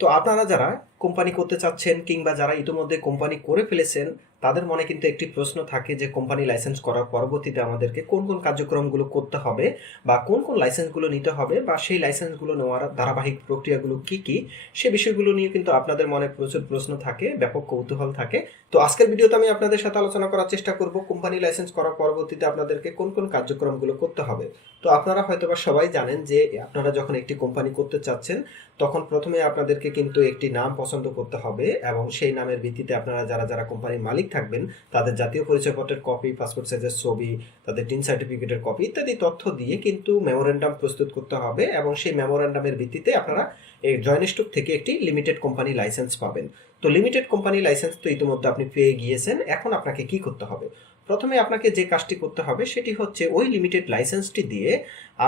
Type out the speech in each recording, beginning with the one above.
তো আপনারা যারা কোম্পানি করতে চাচ্ছেন কিংবা যারা ইতিমধ্যে কোম্পানি করে ফেলেছেন, তাদের মনে কিন্তু একটি প্রশ্ন থাকে যে কোম্পানি লাইসেন্স করার পরবর্তীতে আমাদেরকে কোন কোন কার্যক্রমগুলো করতে হবে বা কোন কোন লাইসেন্সগুলো নিতে হবে বা সেই লাইসেন্সগুলো নেওয়ার ধারাবাহিক প্রক্রিয়াগুলো কি কি, সে বিষয়গুলো নিয়ে কিন্তু আপনাদের মনে প্রচুর প্রশ্ন থাকে, ব্যাপক কৌতূহল থাকে। তো আজকের ভিডিওতে আমি আপনাদের সাথে আলোচনা করার চেষ্টা করব কোম্পানি লাইসেন্স করার পরবর্তীতে আপনাদেরকে কোন কোন কার্যক্রমগুলো করতে হবে। তো আপনারা হয়তোবা সবাই জানেন যে আপনারা যখন একটি কোম্পানি করতে চাচ্ছেন, তখন প্রথমে আপনাদেরকে কিন্তু একটি নাম পছন্দ করতে হবে এবং সেই নামের ভিত্তিতে আপনারা যারা যারা কোম্পানির মালিক থাকবেন তাদের জাতীয় পরিচয়পত্রের কপি, পাসপোর্ট সাইজের ছবি, তাদের টিন সার্টিফিকেটের কপি ইত্যাদি তথ্য দিয়ে কিন্তু মেমোরেন্ডাম প্রস্তুত করতে হবে এবং সেই মেমোরেন্ডামের ভিত্তিতে আপনারা এই জয়েন্ট স্টক থেকে একটি লিমিটেড কোম্পানি লাইসেন্স পাবেন। তো লিমিটেড কোম্পানি লাইসেন্স তো ইতিমধ্যে আপনি পেয়ে গিয়েছেন। এখন আপনাকে কি করতে হবে? প্রথমে আপনাকে যে কাজটি করতে হবে সেটি হচ্ছে ওই লিমিটেড লাইসেন্সটি দিয়ে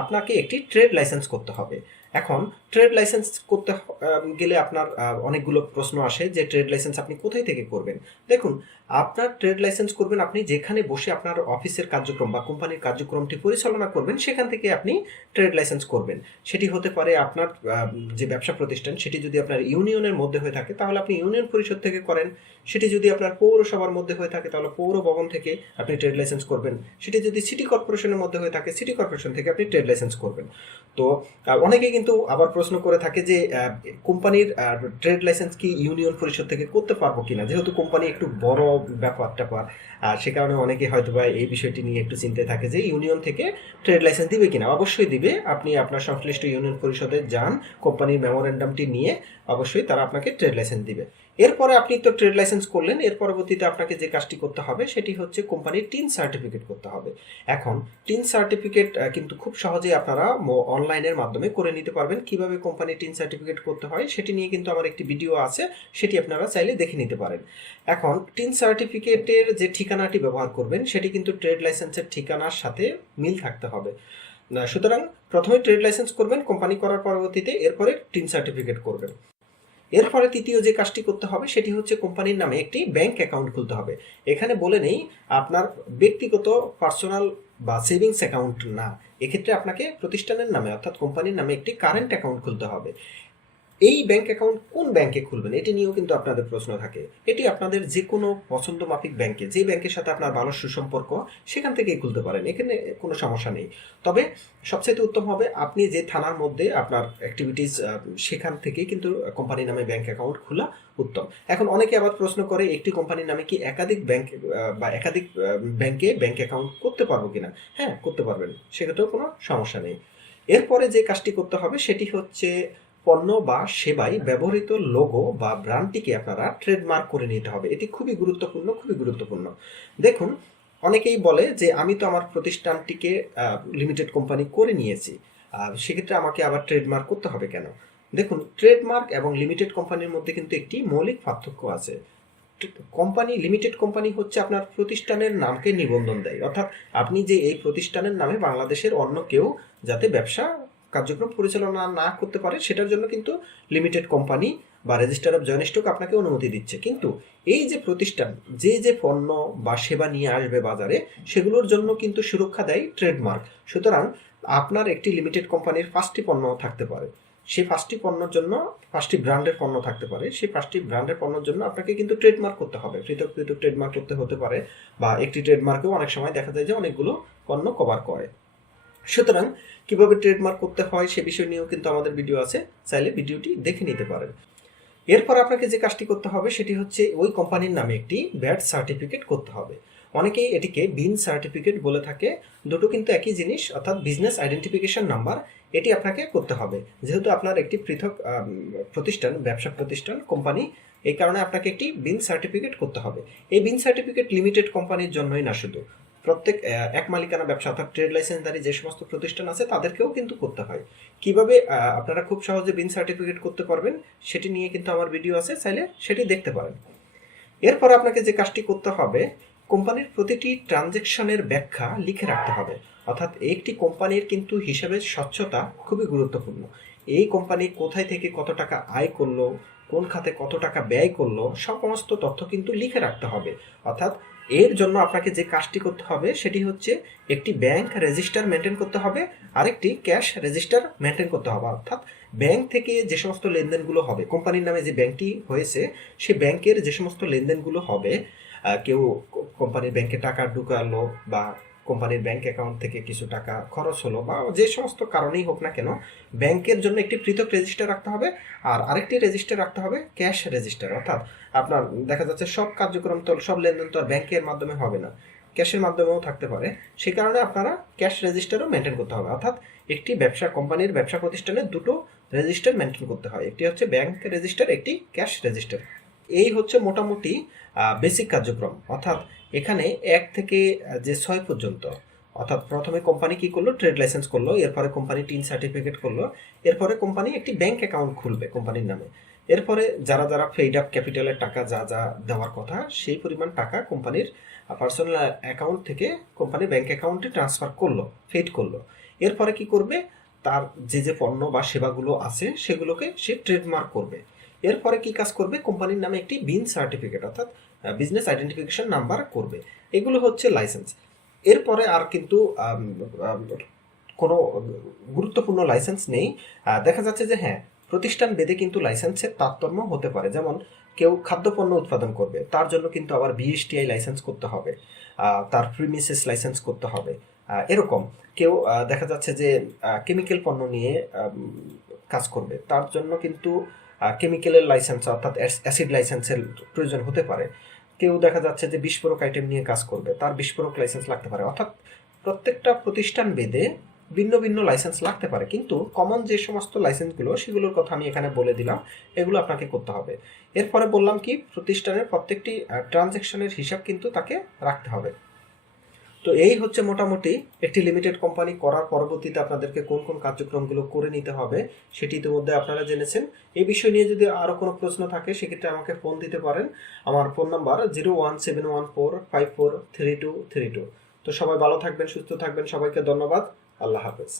আপনাকে একটি ট্রেড লাইসেন্স করতে হবে। এখন ট্রেড লাইসেন্স করতে গেলে আপনার অনেকগুলো প্রশ্ন আসে যে ট্রেড লাইসেন্স আপনি কোথায় থেকে করবেন। দেখুন, আপনার ট্রেড লাইসেন্স করবেন আপনি যেখানে বসে আপনার অফিসের কার্যক্রম বা কোম্পানির কার্যক্রমটি পরিচালনা করবেন, সেখান থেকে আপনি ট্রেড লাইসেন্স করবেন। সেটি হতে পারে আপনার যে ব্যবসা প্রতিষ্ঠান সেটি যদি আপনার ইউনিয়নের মধ্যে হয়ে থাকে তাহলে আপনি ইউনিয়ন পরিষদ থেকে করেন। সেটি যদি আপনার পৌরসভার মধ্যে হয়ে থাকে তাহলে পৌর ভবন থেকে আপনি ট্রেড লাইসেন্স করবেন। সেটি যদি সিটি কর্পোরেশনের মধ্যে হয়ে থাকে সিটি কর্পোরেশন থেকে আপনি ট্রেড লাইসেন্স করবেন। তো অনেকেই কিন্তু আবার প্রশ্ন করে থাকে যে কোম্পানির ট্রেড লাইসেন্স কি ইউনিয়ন পরিষদ থেকে করতে পারবো কিনা, যেহেতু কোম্পানি একটু বড় ব্যাপার ট্যাপার, সে কারণে অনেকে হয়তো বা এই বিষয়টি নিয়ে একটু চিন্তায় থাকে যে ইউনিয়ন থেকে ট্রেড লাইসেন্স দিবে কিনা। অবশ্যই দিবে। আপনি আপনার সংশ্লিষ্ট ইউনিয়ন পরিষদে যান, কোম্পানির মেমোরেন্ডামটি নিয়ে, অবশ্যই তারা আপনাকে ট্রেড লাইসেন্স দিবে। এরপরে আপনি তো ট্রেড লাইসেন্স করলেন, এর পরবর্তীতে আপনাকে যে কাজটি করতে হবে সেটি হচ্ছে কোম্পানির টিন সার্টিফিকেট করতে হবে। এখন টিন সার্টিফিকেট কিন্তু খুব সহজেই আপনারা অনলাইনের মাধ্যমে করে নিতে পারবেন। কিভাবে কোম্পানির টিন সার্টিফিকেট করতে হয় সেটি নিয়ে কিন্তু আমার একটি ভিডিও আছে, সেটি আপনারা চাইলে দেখে নিতে পারেন। এখন টিন সার্টিফিকেটের যে ঠিকানাটি ব্যবহার করবেন সেটি কিন্তু ট্রেড লাইসেন্সের ঠিকানার সাথে মিল থাকতে হবে। সুতরাং প্রথমে ট্রেড লাইসেন্স করবেন কোম্পানি করার পরবর্তীতে, এরপরে টিন সার্টিফিকেট করবেন। এরপরে তৃতীয় যে কাজটি করতে হবে সেটি হচ্ছে কোম্পানির নামে একটি ব্যাংক অ্যাকাউন্ট খুলতে হবে। এখানে বলে নেই আপনার ব্যক্তিগত পার্সোনাল বা সেভিংস অ্যাকাউন্ট না, এক্ষেত্রে আপনাকে প্রতিষ্ঠানের নামে অর্থাৎ কোম্পানির নামে একটি কারেন্ট অ্যাকাউন্ট খুলতে হবে। এই ব্যাংক অ্যাকাউন্ট কোন ব্যাংকে খুলবেন এটি নিয়েও কিন্তু আপনাদের প্রশ্ন থাকে। এটি আপনাদের যে কোনো পছন্দ মাফিক ব্যাংকে, যে ব্যাংকের সাথে আপনার ভালো সুসম্পর্ক, সেখান থেকেই খুলতে পারেন, এখানে কোনো সমস্যা নেই। তবে সবচেয়ে উত্তম হবে আপনি যে থানার মধ্যে আপনার অ্যাক্টিভিটিস, সেখান থেকেই কিন্তু কোম্পানির নামে ব্যাংক অ্যাকাউন্ট খোলা উত্তম। এখন অনেকে আবার প্রশ্ন করে একটি কোম্পানির নামে কি একাধিক ব্যাংক বা একাধিক ব্যাংকে ব্যাংক অ্যাকাউন্ট করতে পারবো কিনা। হ্যাঁ, করতে পারবেন, সেক্ষেত্রেও কোনো সমস্যা নেই। এরপরে যে কাজটি করতে হবে সেটি হচ্ছে পণ্য বা সেবায় ব্যবহৃত লোগো বা ব্র্যান্ডটিকে আপনারা ট্রেডমার্ক করে নিতে হবে। এটি খুবই গুরুত্বপূর্ণ, খুবই গুরুত্বপূর্ণ। দেখুন, অনেকেই বলে যে আমি তো আমার প্রতিষ্ঠানটিকে লিমিটেড কোম্পানি করে নিয়েছি, সেক্ষেত্রে আমাকে আবার ট্রেডমার্ক করতে হবে কেন? দেখুন, ট্রেডমার্ক এবং লিমিটেড কোম্পানির মধ্যে কিন্তু একটি মৌলিক পার্থক্য আছে। কোম্পানি, লিমিটেড কোম্পানি হচ্ছে আপনার প্রতিষ্ঠানের নামকে নিবন্ধন দেয়, অর্থাৎ আপনি যে এই প্রতিষ্ঠানের নামে বাংলাদেশের অন্য কেউ যাতে ব্যবসা কার্যক্রম পরিচালনা না করতে পারে সেটার জন্য কিন্তু লিমিটেড কোম্পানি বা রেজিস্টার অফ জয়েন্ট স্টক আপনাকে অনুমতি দিচ্ছে। কিন্তু এই যে প্রতিষ্ঠান যে যে পণ্য বা সেবা নিয়ে আসবে বাজারে, সেগুলোর জন্য কিন্তু সুরক্ষা দেয় ট্রেডমার্ক। সুতরাং আপনার একটি লিমিটেড কোম্পানির 5টি পণ্য থাকতে পারে, সেই 5টি পণ্যের জন্য 5টি ব্র্যান্ডের পণ্য থাকতে পারে, সেই 5টি ব্র্যান্ডের পণ্যের জন্য আপনাকে কিন্তু ট্রেডমার্ক করতে হবে, পৃথক পৃথক ট্রেডমার্ক করতে হতে পারে, বা একটি ট্রেডমার্কেও অনেক সময় দেখা যায় যে অনেকগুলো পণ্য কভার করে। সুতরাং কিভাবে ট্রেডমার্ক করতে হয় সে বিষয় নিয়েও কিন্তু আমাদের ভিডিও আছে, চাইলে ভিডিওটি দেখে নিতে পারেন। এরপর আপনাকে যে কাজটি করতে হবে সেটি হচ্ছে ওই কোম্পানির নামে একটি ভ্যাট সার্টিফিকেট করতে হবে। অনেকেই এটিকে বিন সার্টিফিকেট বলে থাকে, দুটো কিন্তু একই জিনিস, অর্থাৎ বিজনেস আইডেন্টিফিকেশন নাম্বার। এটি আপনাকে করতে হবে যেহেতু আপনার একটি পৃথক প্রতিষ্ঠান, ব্যবসা প্রতিষ্ঠান, কোম্পানি, এই কারণে আপনাকে একটি বিন সার্টিফিকেট করতে হবে। এই বিন সার্টিফিকেট লিমিটেড কোম্পানির জন্যই না, শুধু প্রত্যেক এক মালিকানা ব্যবসা অর্থাৎ ট্রেড লাইসেন্সধারী যে সমস্ত প্রতিষ্ঠান আছে তাদেরকেও কিন্তু করতে হয়। কিভাবে আপনারা খুব সহজে বিন সার্টিফিকেট করতে পারবেন সেটি নিয়ে কিন্তু আমার ভিডিও আছে, চাইলে সেটি দেখতে পারেন। এরপর আপনাকে যে কাজটি করতে হবে, কোম্পানির প্রতিটি ট্রানজ্যাকশনের ব্যাখ্যা লিখে রাখতে হবে। অর্থাৎ একটি কোম্পানির কিন্তু হিসাবের স্বচ্ছতা খুবই গুরুত্বপূর্ণ। এই কোম্পানি কোথায় থেকে কত টাকা আয় করলো, কোন খাতে কত টাকা ব্যয় করলো, সমস্ত তথ্য কিন্তু লিখে রাখতে হবে। অর্থাৎ এর জন্য আপনাকে যে কাজটি করতে হবে সেটি হচ্ছে একটি ব্যাংক রেজিস্টার মেনটেন করতে হবে, আরেকটি ক্যাশ রেজিস্টার মেনটেন করতে হবে। অর্থাৎ ব্যাংক থেকে যে সমস্ত লেনদেনগুলো হবে, কোম্পানির নামে যে ব্যাংকটি হয়েছে সেই ব্যাংকের যে সমস্ত লেনদেনগুলো হবে, কেউ কোম্পানির ব্যাংকে টাকা ঢুকালো বা কোম্পানির ব্যাংক অ্যাকাউন্ট থেকে কিছু টাকা খরচ হলো বা যে সমস্ত কারণেই হোক না কেন, ব্যাংকের জন্য একটি পৃথক রেজিস্টার রাখতে হবে, আর আরেকটি রেজিস্টার রাখতে হবে ক্যাশ রেজিস্টার। অর্থাৎ আপনার দেখা যাচ্ছে সব কার্যক্রম তো, সব লেনদেন তো আর ব্যাংকের মাধ্যমে হবে না, ক্যাশের মাধ্যমেও থাকতে পারে। সেই কারণে আপনারা ক্যাশ রেজিস্টারও মেনটেন করতে হবে। অর্থাৎ একটি ব্যবসা কোম্পানির ব্যবসা প্রতিষ্ঠানে দুটো রেজিস্টার মেনটেন করতে হয়, একটি হচ্ছে ব্যাংক রেজিস্টার, একটি ক্যাশ রেজিস্টার। এই হচ্ছে মোটামুটি বেসিক কার্যক্রম। অর্থাৎ এখানে 1 থেকে যে 6 পর্যন্ত, অর্থাৎ প্রথমে কোম্পানি কি করলো, ট্রেড লাইসেন্স করলো, এরপরে কোম্পানি টিন সার্টিফিকেট করলো, এরপরে কোম্পানি একটি ব্যাংক অ্যাকাউন্ট খুলবে কোম্পানির নামে, এরপরে যারা যারা পেইড আপ ক্যাপিটালের টাকা যা যা দেওয়ার কথা সেই পরিমাণ টাকা কোম্পানির পার্সোনাল অ্যাকাউন্ট থেকে কোম্পানি ব্যাংক অ্যাকাউন্টে ট্রান্সফার করলো, পেইড করলো। এরপরে কি করবে, তার যে যে পণ্য বা সেবাগুলো আছে সেগুলোকে সে ট্রেডমার্ক করবে। এরপরে কি কাজ করবে, কোম্পানির নামে একটি বিন সার্টিফিকেট অর্থাৎ বিজনেস আইডেন্টিফিকেশন নাম্বার করবে। এগুলো হচ্ছে লাইসেন্স। এরপরে আর কিন্তু কোনো গুরুত্বপূর্ণ লাইসেন্স নেই। দেখা যাচ্ছে যে হ্যাঁ, প্রতিষ্ঠান ভেদে কিন্তু লাইসেন্সের তারতম্য হতে পারে। যেমন কেউ খাদ্যপণ্য উৎপাদন করবে, তার জন্য কিন্তু আবার বিএসটিআই লাইসেন্স করতে হবে, তার প্রিমিসেস লাইসেন্স করতে হবে। এরকম কেউ দেখা যাচ্ছে যে কেমিক্যাল পণ্য নিয়ে কাজ করবে, তার জন্য কিন্তু কেমিক্যালের লাইসেন্স অর্থাৎ অ্যাসিড লাইসেন্সের প্রয়োজন হতে পারে। কেউ দেখা যাচ্ছে যে বিস্ফোরক আইটেম নিয়ে কাজ করবে, তার বিস্ফোরক লাইসেন্স লাগতে পারে। অর্থাৎ প্রত্যেকটা প্রতিষ্ঠান ভেদে ভিন্ন ভিন্ন লাইসেন্স লাগতে পারে, কিন্তু কমন যে সমস্ত লাইসেন্সগুলো সেগুলোর কথা আমি এখানে বলে দিলাম, এগুলো আপনাকে করতে হবে। এরপরে বললাম কি, প্রতিষ্ঠানের প্রত্যেকটি ট্রানজ্যাকশনের হিসাব কিন্তু তাকে রাখতে হবে। তো এই হচ্ছে মোটামুটি একটি লিমিটেড কোম্পানি করার পরবর্তীতে আপনাদেরকে কোন কোন কার্যক্রমগুলো করে নিতে হবে সেটি ইতিমধ্যে আপনারা জেনেছেন। এই বিষয় নিয়ে যদি আরও কোনো প্রশ্ন থাকে সেক্ষেত্রে আমাকে ফোন দিতে পারেন। আমার ফোন নাম্বার 01714543232। তো সবাই ভালো থাকবেন, সুস্থ থাকবেন, সবাইকে ধন্যবাদ। আল্লাহ হাফেজ।